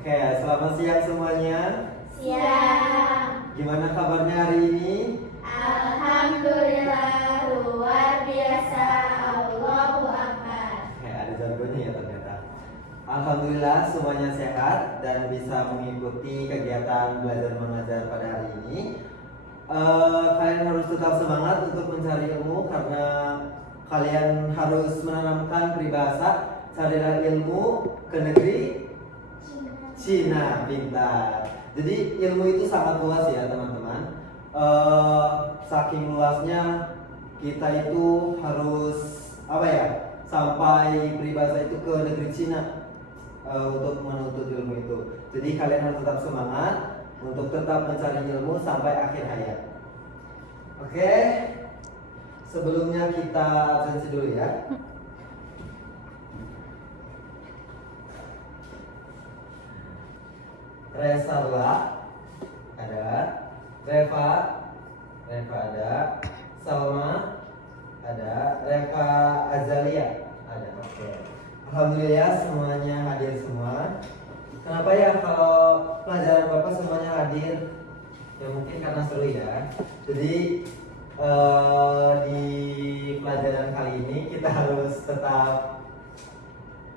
Oke, selamat siang semuanya. Siang. Gimana kabarnya hari ini? Alhamdulillah luar biasa. Allahu Akbar. Oke, ada jargonnya ya ternyata. Alhamdulillah semuanya sehat dan bisa mengikuti kegiatan belajar mengajar pada hari ini. Kalian harus tetap semangat untuk mencari ilmu karena kalian harus menanamkan peribahasa carilah ilmu ke negeri Cina. Pintar. Jadi ilmu itu sangat luas ya teman-teman. Saking luasnya kita itu harus sampai peribahasa itu ke negeri Cina untuk menuntut ilmu itu. Jadi kalian harus tetap semangat untuk tetap mencari ilmu sampai akhir hayat. Oke, sebelumnya kita absensi dulu ya. Resarla ada, Reva ada, Salma ada, Reva Azalia ada. Oke. Alhamdulillah semuanya hadir semua. Kenapa ya kalau pelajaran Bapak semuanya hadir? Ya mungkin karena seru ya. Jadi di pelajaran kali ini kita harus tetap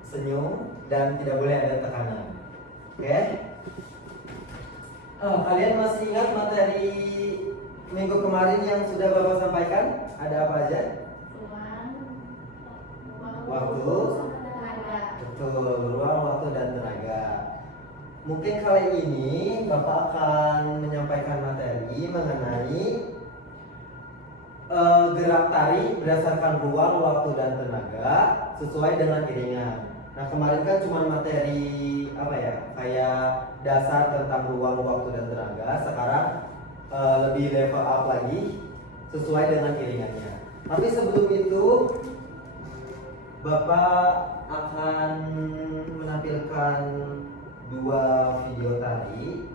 senyum dan tidak boleh ada tekanan. Oke? Kalian masih ingat materi minggu kemarin yang sudah Bapak sampaikan? Ada apa aja? Waktu, betul, ruang, waktu, dan tenaga. Mungkin kali ini Bapak akan menyampaikan materi mengenai gerak tari berdasarkan ruang, waktu, dan tenaga sesuai dengan iringan. Nah kemarin kan cuma materi kayak dasar tentang ruang, waktu, dan tenaga. Sekarang lebih level up lagi sesuai dengan iringannya. Tapi sebelum itu Bapak akan menampilkan 2 video tadi.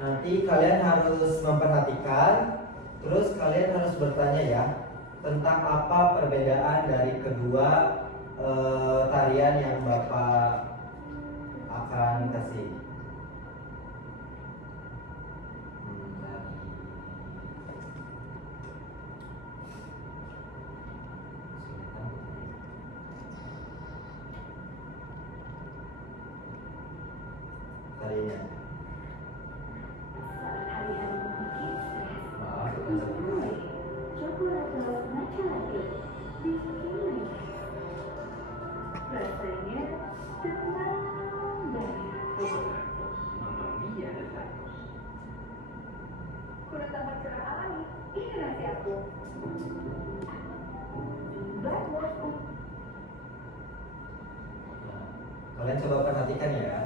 Nanti kalian harus memperhatikan, terus kalian harus bertanya ya tentang apa perbedaan dari kedua tarian yang Bapak akan kasih. Tarinya. Maaf, rasanya tenang banget. Mamma mia datang. Kuda tambah cerah alami. Ini nasi aku. Black Wolf. Kalian coba perhatikan ya.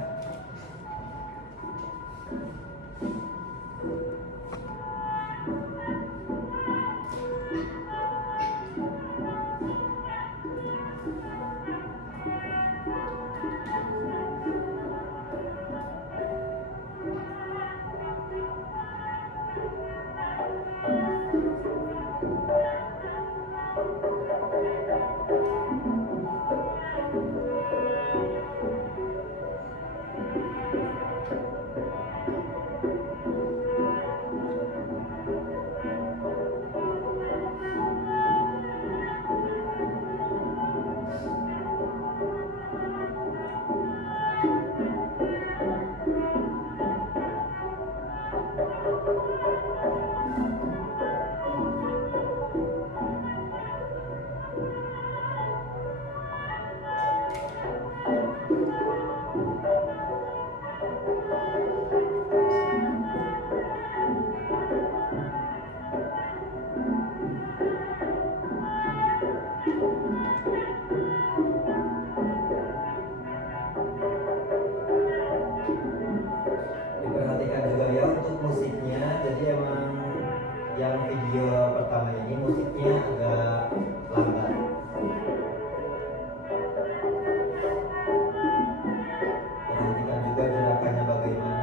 Diperhatikan juga ya untuk musiknya. Jadi emang yang video pertama ini musiknya agak lambat. Perhatikan juga gerakannya bagaimana.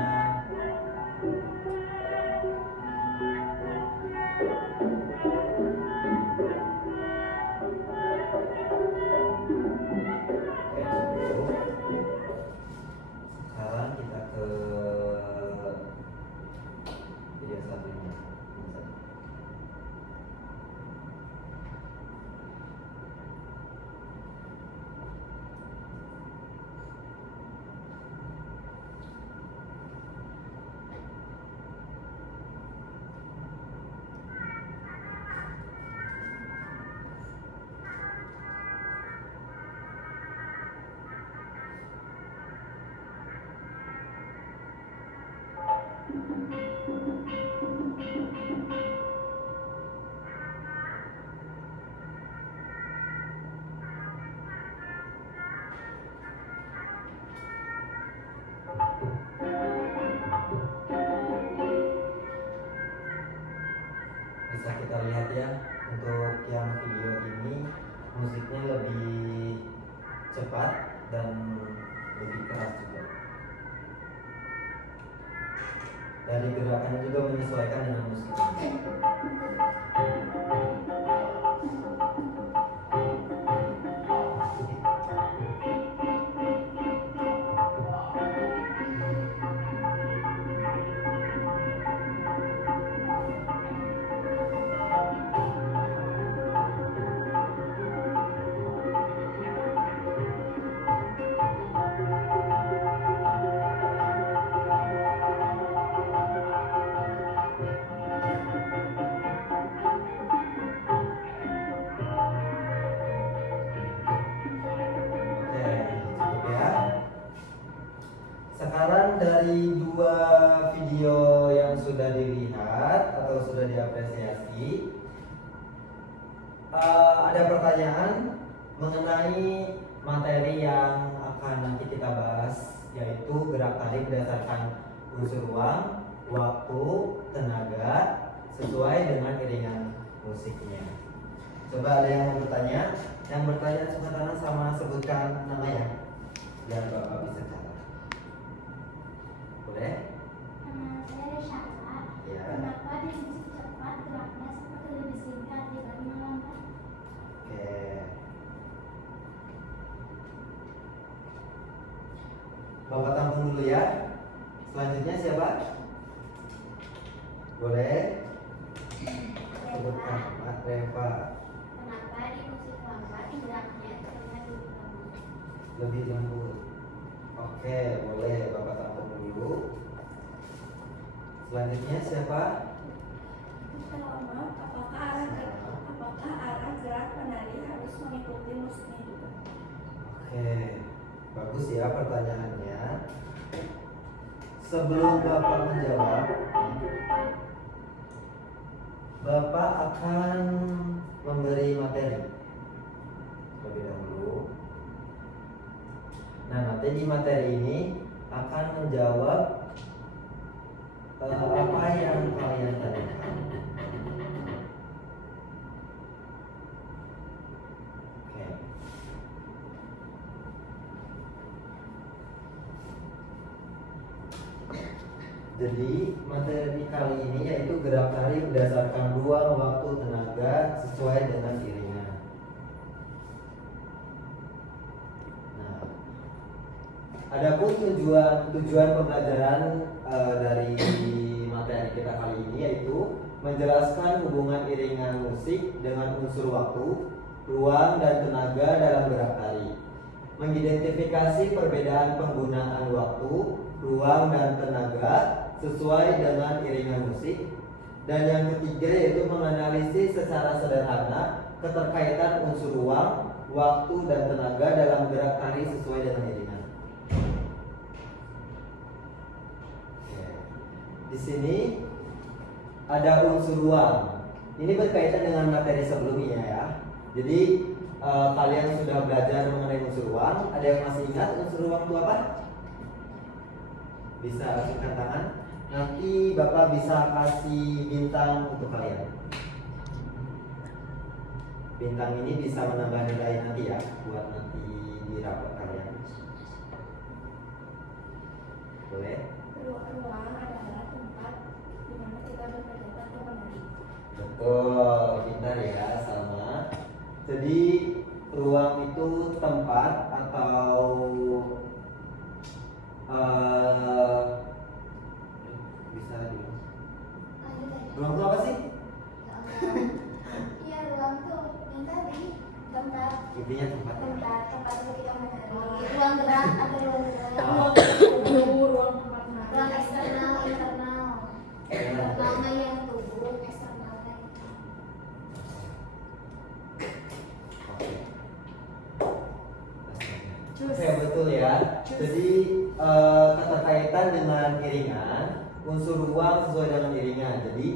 Oke, cukup. Sekarang kita ke Bisa kita lihat ya, untuk yang video ini musiknya lebih cepat dan lebih keras juga. Dari gerakannya juga menyesuaikan dengan musik ini. Sekarang dari dua video yang sudah dilihat atau sudah diapresiasi, ada pertanyaan mengenai materi yang akan nanti kita bahas, yaitu gerak tarik berdasarkan unsur ruang, waktu, tenaga, sesuai dengan iringan musiknya. Coba ada yang mau bertanya? Yang bertanya sebut tangan sama sebutkan namanya, biar Bapak bisa catat. Boleh? Nama saya Resyaka. Ya. Kenapa di musik cepat geraknya seperti lebih singkat dibanding lambat? Oke. Bapak tampung dulu ya. Selanjutnya siapa? Boleh? Sebutkan nama Reva. Kenapa di musik lambat geraknya terlihat lebih lembut? Lebih lembut. Oke, boleh Bapak tampung dulu. Selanjutnya siapa? Apakah arah gerak penari harus mengikuti musiknya juga? Oke, bagus ya pertanyaannya. Sebelum Bapak menjawab, Bapak akan memberi materi terlebih dahulu. Nah, nanti di materi ini akan menjawab apa yang kalian tanyakan. Oke. Jadi materi kali ini yaitu gerak tari berdasarkan ruang, waktu, tenaga sesuai dengan iringan. Nah, adapun tujuan pembelajaran dari materi kita kali ini yaitu menjelaskan hubungan iringan musik dengan unsur waktu, ruang, dan tenaga dalam gerak tari. Mengidentifikasi perbedaan penggunaan waktu, ruang, dan tenaga sesuai dengan iringan musik. Dan yang ketiga yaitu menganalisis secara sederhana keterkaitan unsur ruang, waktu, dan tenaga dalam gerak tari sesuai dengan iringan. Oke. Di sini ada unsur ruang. Ini berkaitan dengan materi sebelumnya ya. Jadi kalian sudah belajar mengenai unsur ruang. Ada yang masih ingat unsur ruang itu apa? Bisa acungkan tangan. Nanti Bapak bisa kasih bintang untuk kalian. Bintang ini bisa menambah nilai nanti ya, buat nanti di rapor kalian. Boleh? Ruang adalah tempat di mana kita bekerja atau menari. Betul, pintar ya, sama. Jadi ruang itu tempat atau bisa dibilang. Ruang itu apa sih? Iya, ruang tuh yang tadi tempat Intinya tempat. tempat untuk kita menari. Ruang gerak atau ruang gerak. Ruang tempat menari. Ruang eksternal, internal. Internalnya yang tubuh, eksternalnya. Oke, betul ya. Jadi keterkaitan dengan iringan unsur ruang sesuai dengan iringan. Jadi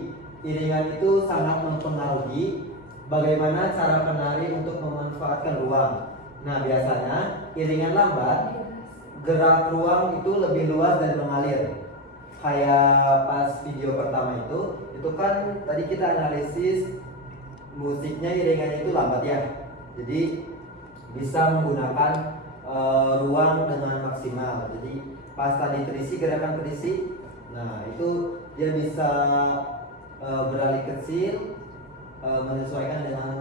iringan itu sangat mempengaruhi bagaimana cara penari untuk memanfaatkan ruang. Nah, biasanya iringan lambat, gerak ruang itu lebih luas dan mengalir. Kayak pas video pertama itu kan tadi kita analisis musiknya iringannya itu lambat ya. Jadi bisa menggunakan ruang dengan maksimal. Jadi pas tadi terisi, gerakan terisi, nah itu dia bisa beralih kecil, menyesuaikan dengan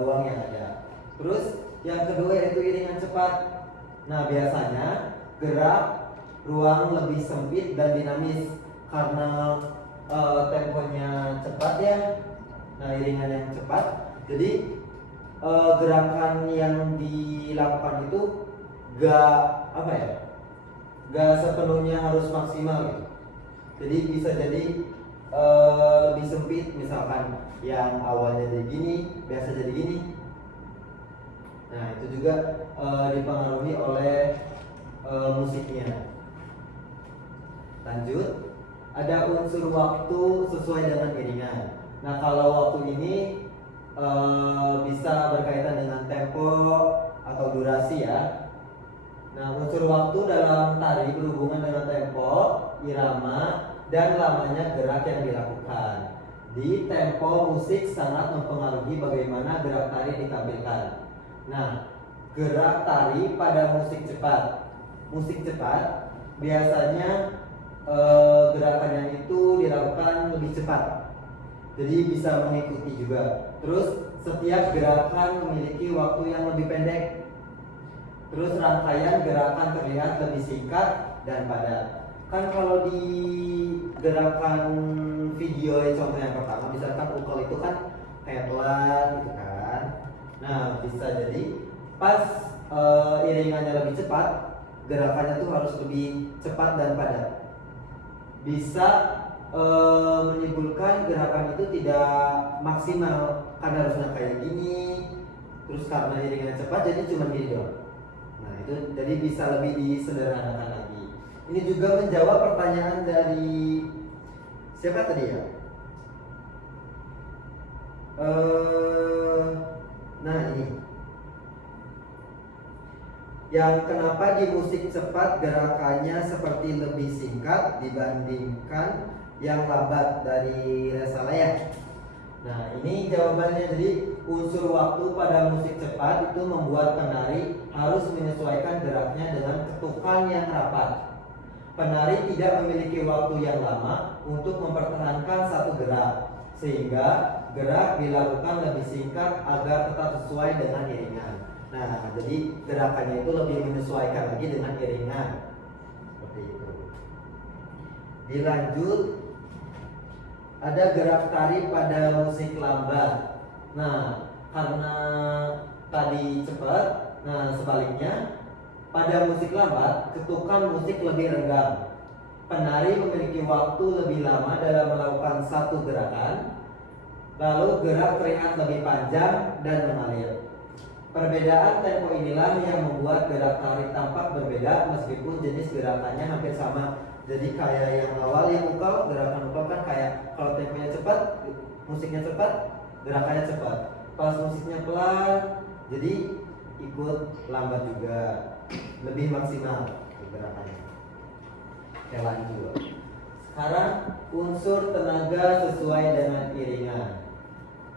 ruang yang ada. Terus yang kedua yaitu iringan cepat. Nah, biasanya gerak ruang lebih sempit dan dinamis karena temponya cepat ya. Nah, iringan yang cepat, jadi gerakan yang dilakukan itu gak sepenuhnya harus maksimal gitu. Jadi bisa jadi lebih sempit, misalkan yang awalnya jadi gini biasa jadi gini. Nah, itu juga dipengaruhi oleh musiknya. Lanjut, ada unsur waktu sesuai dengan iringan. Nah, kalau waktu ini bisa berkaitan dengan tempo atau durasi ya. Nah, unsur waktu dalam tari berhubungan dengan tempo, irama, dan lamanya gerak yang dilakukan. Di tempo musik sangat mempengaruhi bagaimana gerak tari ditampilkan. Nah, gerak tari pada musik cepat. Musik cepat biasanya gerakannya itu dilakukan lebih cepat. Jadi bisa mengikuti juga. Terus setiap gerakan memiliki waktu yang lebih pendek. Terus rangkaian gerakan terlihat lebih singkat dan padat. Kan kalau di gerakan video contoh yang pertama, misalkan ukol itu kan kayak pelan gitu kan. Nah, bisa jadi pas iringannya lebih cepat, gerakannya tuh harus lebih cepat dan padat. Bisa menimbulkan gerakan itu tidak maksimal karena harusnya kayak gini, terus karena iringannya cepat jadi cuma gini doang. Nah, itu jadi bisa lebih disederhanakan lagi. Ini juga menjawab pertanyaan dari siapa tadi ya? Nah, ini yang kenapa di musik cepat gerakannya seperti lebih singkat dibandingkan yang lambat dari Resalaya. Nah, ini jawabannya. Jadi unsur waktu pada musik cepat itu membuat penari harus menyesuaikan geraknya dengan ketukan yang rapat. Penari tidak memiliki waktu yang lama untuk mempertahankan satu gerak, sehingga gerak dilakukan lebih singkat agar tetap sesuai dengan iringan. Nah, jadi gerakannya itu lebih menyesuaikan lagi dengan iringan. Seperti itu. Dilanjut, ada gerak tari pada musik lambat. Nah, karena tadi cepat, nah sebaliknya pada musik lambat, ketukan musik lebih renggang. Penari memiliki waktu lebih lama dalam melakukan satu gerakan, lalu gerak terlihat lebih panjang dan mengalir. Perbedaan tempo inilah yang membuat gerak tari tampak berbeda meskipun jenis gerakannya hampir sama. Jadi kayak yang awal yang ukol, gerakan ukol kan kayak kalau temponya cepat, musiknya cepat, gerakannya cepat. Pas musiknya pelan, jadi ikut lambat juga, lebih maksimal gerakannya. Oke, lanjut. Sekarang unsur tenaga sesuai dengan iringan.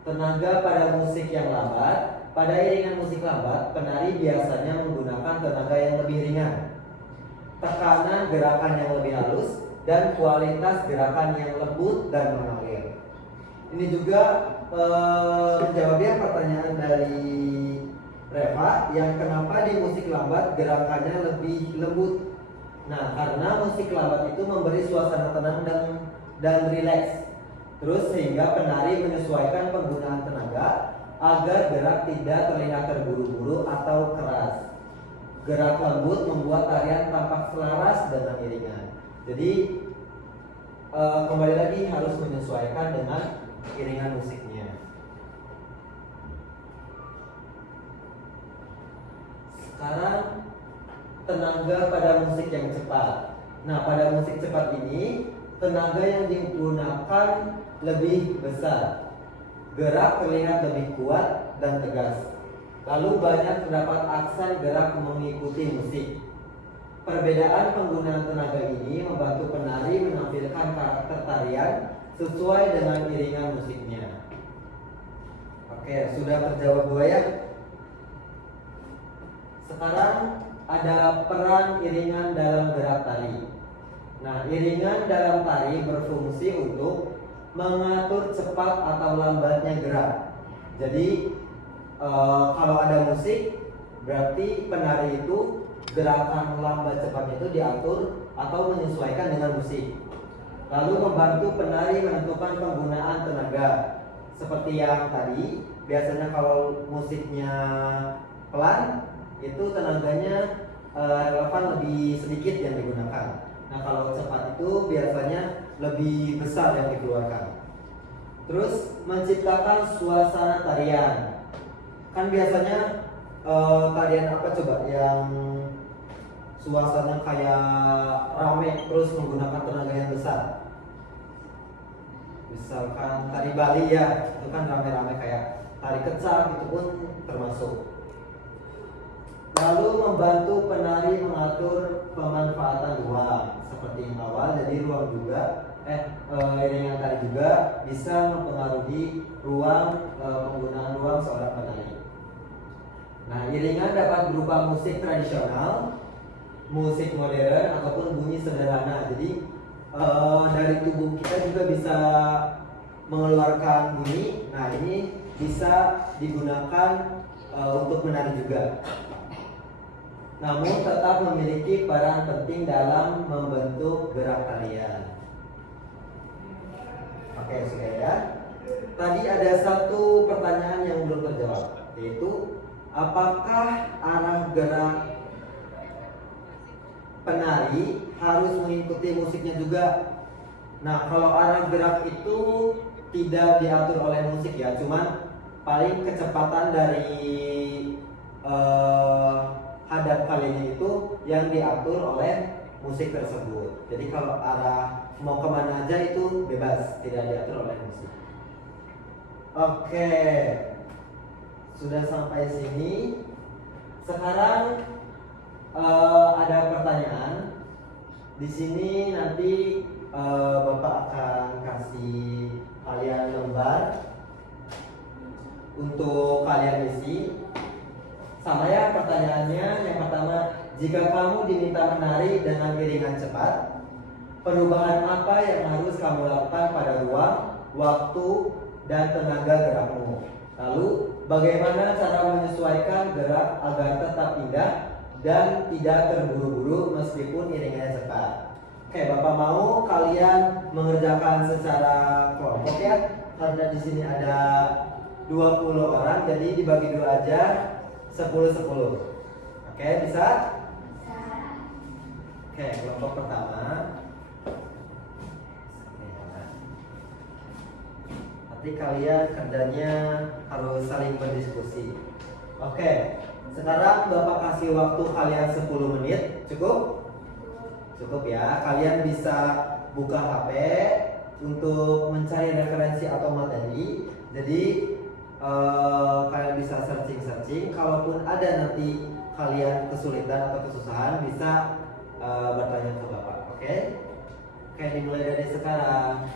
Tenaga pada musik yang lambat. Pada iringan musik lambat, penari biasanya menggunakan tenaga yang lebih ringan, tekanan gerakan yang lebih halus, dan kualitas gerakan yang lembut dan mengalir. Ini juga menjawabnya pertanyaan dari Reva yang kenapa di musik lambat gerakannya lebih lembut. Nah, karena musik lambat itu memberi suasana tenang dan rileks. Terus sehingga penari menyesuaikan penggunaan tenaga agar gerak tidak terlihat terburu-buru atau keras. Gerak lembut membuat tarian tampak selaras dengan iringan. Jadi kembali lagi harus menyesuaikan dengan iringan musiknya. Sekarang tenaga pada musik yang cepat. Nah, pada musik cepat ini tenaga yang digunakan lebih besar. Gerak terlihat lebih kuat dan tegas. Lalu banyak terdapat aksen gerak mengikuti musik. Perbedaan penggunaan tenaga ini membantu penari menampilkan karakter tarian sesuai dengan iringan musiknya. Oke, sudah terjawab dua ya? Sekarang ada peran iringan dalam gerak tari. Nah, iringan dalam tari berfungsi untuk mengatur cepat atau lambatnya gerak. Jadi kalau ada musik, berarti penari itu gerakan lambat cepatnya itu diatur atau menyesuaikan dengan musik. Lalu membantu penari menentukan penggunaan tenaga. Seperti yang tadi, biasanya kalau musiknya pelan, itu tenaganya relevan lebih sedikit yang digunakan. Nah, kalau cepat itu biasanya lebih besar yang dikeluarkan. Terus menciptakan suasana tarian. Kan biasanya tarian apa coba yang suasana kayak rame terus menggunakan tenaga yang besar? Misalkan tari Bali ya, itu kan rame-rame kayak tari kecak, itu pun termasuk. Lalu membantu penari mengatur pemanfaatan ruang seperti yang awal, jadi ruang juga iringan tari juga bisa mempengaruhi ruang penggunaan ruang seorang penari. Nah, iringan dapat berupa musik tradisional, musik modern ataupun bunyi sederhana. Jadi dari tubuh kita juga bisa mengeluarkan bunyi. Nah, ini bisa digunakan untuk menari juga. Namun tetap memiliki peran penting dalam membentuk gerak tarian. Oke, sudah ya. Tadi ada satu pertanyaan yang belum terjawab, yaitu apakah arah gerak penari harus mengikuti musiknya juga? Nah, kalau arah gerak itu tidak diatur oleh musik ya, cuman paling kecepatan dari hadap kalinya itu yang diatur oleh musik tersebut. Jadi kalau arah mau kemana aja itu bebas, tidak diatur oleh musik. Oke, sudah sampai sini. Sekarang ada pertanyaan. Di sini nanti Bapak akan kasih kalian lembar untuk kalian isi. Sama ya pertanyaannya. Yang pertama, jika kamu diminta menari dengan iringan cepat, perubahan apa yang harus kamu lakukan pada ruang, waktu, dan tenaga gerakmu? Lalu, bagaimana cara menyesuaikan gerak agar tetap indah dan tidak terburu-buru meskipun iringannya cepat? Oke, Bapak mau kalian mengerjakan secara kelompok ya, karena di sini ada 20 orang, jadi dibagi dua aja, 10-10. Oke, bisa? Oke, kelompok pertama. Nanti kalian kerjanya harus saling berdiskusi. Oke, sekarang Bapak kasih waktu kalian 10 menit. Cukup? Cukup ya. Kalian bisa buka HP untuk mencari referensi atau materi. Jadi kalian bisa searching. Kalaupun ada nanti kalian kesulitan atau kesusahan, bisa bertanya ke Bapak. Oke? Oke, dimulai dari sekarang.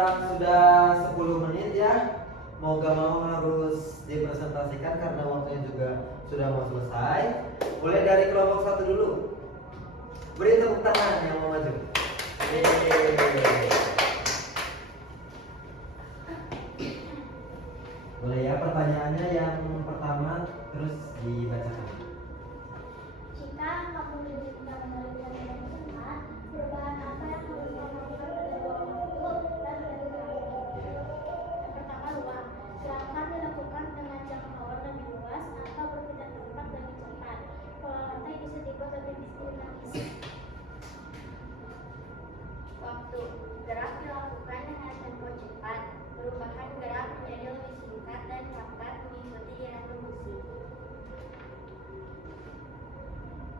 sekarang sudah 10 menit ya. Mau gak mau harus dipresentasikan karena waktunya juga sudah mau selesai. Mulai dari kelompok 1 dulu. Beri tepuk tangan yang mau maju. Yeay. Boleh ya, pertanyaannya yang pertama terus dibacakan. Jika kamu diberikan belajar yang benar, perubahan apa yang harus kamu lakukan pada ruang waktu dan dari kamu? Yang pertama, ruang. Silahkan dilakukan dengan jangkauan lebih luas atau berpindah tempat lebih cepat. Pola lantai bisa dibuat lebih dinamis. Waktu. Gerak dilakukan dengan tempo cepat. Perubahan gerak menjadi lebih singkat dan dapat mengikuti irama musik.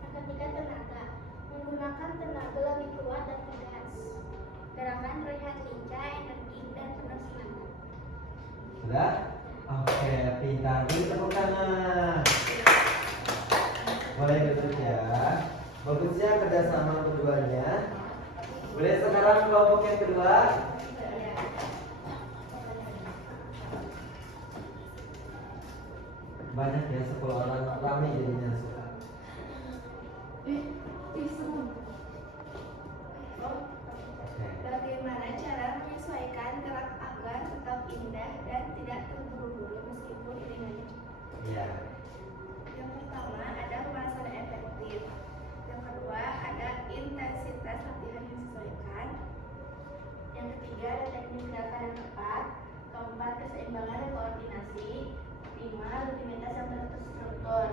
Yang ketiga, tenaga. Menggunakan tenaga lebih kuat dan tegas. Gerakan terlihat lincah, energik, dan penuh semangat. Sudah? Oke, pintar. Beri tepuk tangan. Boleh duduk ya. Bagusnya kerjasama keduanya. Boleh sekarang kelompok yang kedua. Banyak ya, 10 orang ramai jadinya suka. Oke. Bagaimana cara menyesuaikan gerak agar tetap indah dan tidak terburu-buru meskipun iringannya cepat? Iya. Yang pertama ada pemanasan efektif. Yang kedua ada intensitas latihan disesuaikan. Yang ketiga ada teknik gerakan yang tepat. Keempat keseimbangan dan koordinasi. 5 rutinitas yang terstruktur.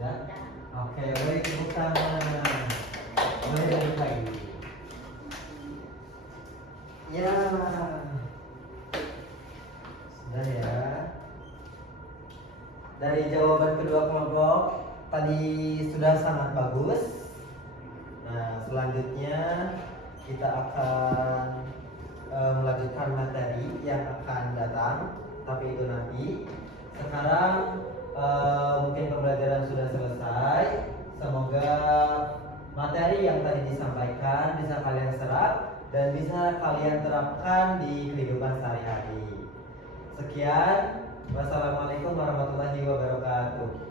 Ya. Oke, baik, tepuk tangan. Boleh duduk lagi. Ya. Sudah ya. Dari jawaban kedua kelompok tadi sudah sangat bagus. Nah, selanjutnya kita akan melanjutkan materi yang akan datang, tapi itu nanti. Sekarang mungkin pembelajaran sudah selesai. Semoga materi yang tadi disampaikan bisa kalian serap dan bisa kalian terapkan di kehidupan sehari-hari. Sekian, wassalamualaikum warahmatullahi wabarakatuh.